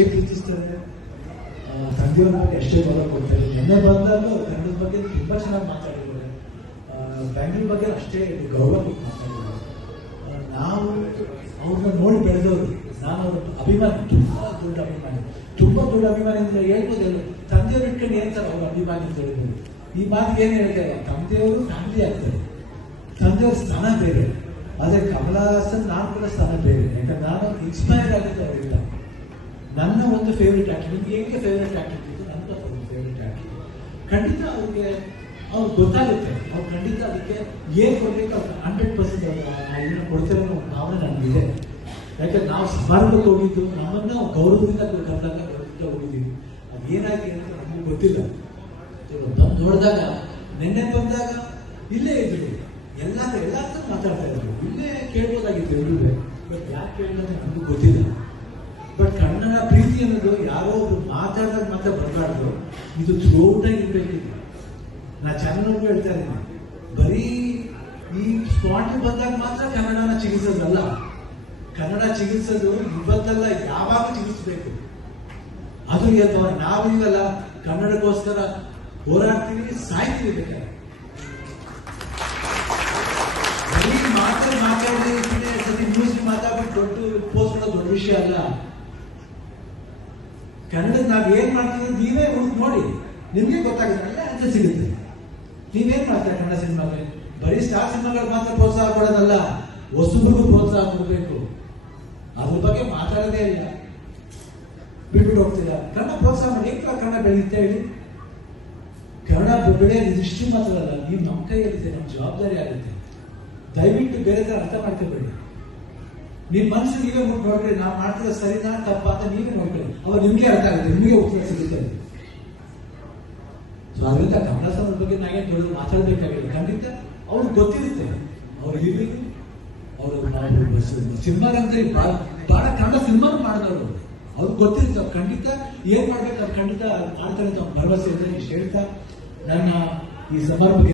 ಪ್ರೀತಿಸ್ತಾರೆ, ತಂದೆಯವ್ರ ಬಗ್ಗೆ ಎಷ್ಟೇ ಗೌರವ ಕೊಡ್ತಾರೆ. ನಿನ್ನೆ ಬಂದಾಗ ಕನ್ನಡದ ಬಗ್ಗೆ ತುಂಬಾ ಚೆನ್ನಾಗಿ ಮಾತಾಡಿದ್ದಾರೆ, ಬ್ಯಾಂಗ್ಳೂರ್ ಬಗ್ಗೆ ಅಷ್ಟೇ ಗೌರವ ಕೊಟ್ಟು ಮಾತಾಡಿದ್ದಾರೆ. ನಾವು ಅವ್ರನ್ನ ನೋಡಿ ಬೆಳೆದವರು, ನಾನು ಅವ್ರ ಅಭಿಮಾನಿ, ತುಂಬಾ ದೊಡ್ಡ ಅಭಿಮಾನಿ ಅಂದ್ರೆ ಹೇಳ್ಬೋದಲ್ಲ. ತಂದೆಯವ್ರು ಇಟ್ಕೊಂಡು ಹೇಳ್ತಾರೆ ಅವ್ರ ಅಭಿಮಾನಿ ಅಂತ ಹೇಳ್ಬೋದು. ಈ ಮಾತಿಗೆ ಏನ್ ಹೇಳ್ತಾರೆ, ತಂದೆಯವರು ಫ್ಯಾಮಿಲಿ ಆಗ್ತಾರೆ, ತಂದೆಯವ್ರ ಸ್ಥಾನ ಬೇರೆ. ಆದ್ರೆ ಕಮಲಾ ಹಾಸನ್ ನಾನು ಕೂಡ ಸ್ಥಾನ ಬೇರೆ. ಯಾಕಂದ್ರೆ ನಾನು ಇನ್ಸ್ಪೈರ್ ಆಗಿದ್ದು ಅವರಿಂದ. ನನ್ನ ಒಂದು ಫೇವ್ರೆಟ್ ಆಕ್ಟರ್, ನಿಮ್ಗೆ ಹೇಗೆ ಫೇವ್ರೆಟ್ ಆಕ್ಟರ್ ಇತ್ತು, ನನ್ನ ಒಂದು ಫೇವ್ರೆಟ್ ಆಕ್ಟರ್. ಖಂಡಿತ ಅವ್ರಿಗೆ ಗೊತ್ತಾಗುತ್ತೆ, ಅವ್ರು ಖಂಡಿತ ಅದಕ್ಕೆ ಏನ್ ಕೊಡ್ಬೇಕು ಅವ್ರು 100% ಕೊಡ್ತಾರೆ ಅನ್ನೋ ಭಾವನೆ ನನಗಿದೆ. ಯಾಕಂದ್ರೆ ನಾವು ಸಮಾರಂಭಕ್ಕೆ ಹೋಗಿದ್ದು, ನಮ್ಮನ್ನ ಗೌರವದಿಂದ ಕರೆದಾಗ ಗೌರವದಿಂದ ಹೋಗಿದ್ದೀವಿ. ಅದೇನಾಗಿ ಅಂತ ನಮ್ಗೆ ಗೊತ್ತಿಲ್ಲ. ಬಂದು ನೋಡಿದಾಗ, ನಿನ್ನೆ ಬಂದಾಗ ಇಲ್ಲೇ ಇದ್ರು, ಎಲ್ಲಾದ್ರೂ ಮಾತಾಡ್ತಾ ಇದ್ರು, ಇಲ್ಲೇ ಕೇಳ್ಬೋದಾಗಿತ್ತು ಎಲ್ರೂ. ಬಟ್ ಯಾಕೆ ಕೇಳಿದ್ರೆ ನಮಗೂ ಗೊತ್ತಿಲ್ಲ. ಬಟ್ ಕನ್ನಡ ಪ್ರೀತಿ ಅನ್ನೋದು ಯಾರೋ ಒಬ್ರು ಮಾತಾಡಿದಾಗ ಮಾತ್ರ ಬರಬಾರ್ದು, ಇದು ಥ್ರೂಔಟ್ ಆಗಿರ್ಬೇಕು. ನಾ ಚಾನಲ್ಗೂ ಹೇಳ್ತಾ ಇದ್ದೀನಿ, ಬರೀ ಈ ಸ್ಪಾಟ್ ಬಂದಾಗ ಮಾತ್ರ ಕನ್ನಡನ ಚಿಕಿತ್ಸೋದಲ್ಲ. ಕನ್ನಡ ಚಿಕಿತ್ಸೋದು ಇವತ್ತಲ್ಲ, ಯಾವಾಗ ಚಿಕಿತ್ಸಬೇಕು. ಅದು ನಾವೀಗಲ್ಲ, ಕನ್ನಡಕ್ಕೋಸ್ಕರ ಹೋರಾಡ್ತೀವಿ, ಸಾಯ್ತೀವಿ. ಬೇಕಾದ್ರೆ ಬರೀ ಮಾತಾಡಿ ಸತಿ ನ್ಯೂಸ್ ಮಾತಾಡ್ಬಿಟ್ಟು ದೊಡ್ಡ ಪೋಸ್ಟ್ ಮಾಡೋದು ದೊಡ್ಡ ವಿಷಯ ಅಲ್ಲ. ಕನ್ನಡದ ನಾವ್ ಏನ್ ಮಾಡ್ತೀವಿ ನೀವೇ ನೋಡಿ, ನಿಮ್ಗೆ ಗೊತ್ತಾಗುತ್ತೆ, ಎಲ್ಲ ಆನ್ಸರ್ ಸಿಗುತ್ತೆ. ನೀವೇನ್ ಮಾಡ್ತೀರಾ ಕನ್ನಡ ಸಿನಿಮಾಗೆ? ಬರೀ ಸ್ಟಾರ್ ಸಿನಿಮಾಗಳು ಮಾತ್ರ ಪ್ರೋತ್ಸಾಹ ಕೊಡೋದಲ್ಲ, ಹೊಸಬ್ರಿಗೂ ಪ್ರೋತ್ಸಾಹ ಕೊಡಬೇಕು. ಅದ್ರ ಬಗ್ಗೆ ಮಾತಾಡೋದೇ ಇಲ್ಲ, ಬಿಟ್ಬಿಟ್ಟು ಹೋಗ್ತೀರಾ. ಕನ್ನಡ ಪ್ರೋತ್ಸಾಹ ಮಾಡಿ, ಏಕೆ ಕನ್ನಡ ಬೆಳೆಯುತ್ತೆ ಹೇಳಿ? ಕನ್ನಡ ಬೆಳೆಯೋದು ಇಷ್ಟು ಮಾತ್ರ ಅಲ್ಲ, ನೀವು ನಮ್ಮ ಕೈಯಲ್ಲಿದೆ, ನಮ್ಮ ಜವಾಬ್ದಾರಿ ಆಗುತ್ತೆ. ದಯವಿಟ್ಟು ಬೇರೆ ತರ ಅರ್ಥ ಮಾಡ್ಕೋಬೇಡಿ. ನಿಮ್ ಮನಸ್ಸು ನೀವೇ ಮುಟ್ಟು ನೋಡ್ರಿ, ನಾವು ಮಾಡ್ತಿರೋ ಸರಿನಾ ತಪ್ಪ ಅಂತ ನೀವೇ ನೋಡ್ಕೊಳ್ಳಿ. ಅವಾಗ ನಿಮ್ಗೆ ಅರ್ಥ ಆಗುತ್ತೆ, ನಿಮಗೆ ಉತ್ತರ ಸಿಗುತ್ತೆ. ಸೊ ಅದರಿಂದ ಕನ್ನಡ ಸಮಾಜದ ಬಗ್ಗೆ ನಾವೇ ದೊಡ್ಡ ಮಾತಾಡ್ಬೇಕಾಗಿಲ್ಲ. ಖಂಡಿತ ಅವ್ರಿಗೆ ಗೊತ್ತಿರುತ್ತೆ, ಅವ್ರು ಇಲ್ಲಿ ಅವರು ಸಿನಿಮಾಗಂತ ಬಹಳ ಕನ್ನಡ ಸಿನಿಮಾ ಮಾಡಿದವರು, ಅವ್ರಿಗೆ ಗೊತ್ತಿರುತ್ತೆ. ಅವ್ರು ಖಂಡಿತ ಏನ್ ಮಾಡ್ಬೇಕು, ಅವ್ರು ಖಂಡಿತ ಮಾಡ್ತಾರೆ ಅಂತ ಭರವಸೆ ಇದೆ. ಇಷ್ಟು ಹೇಳ್ತಾ ನನ್ನ ಈ ಸಮಾರಂಭಕ್ಕೆ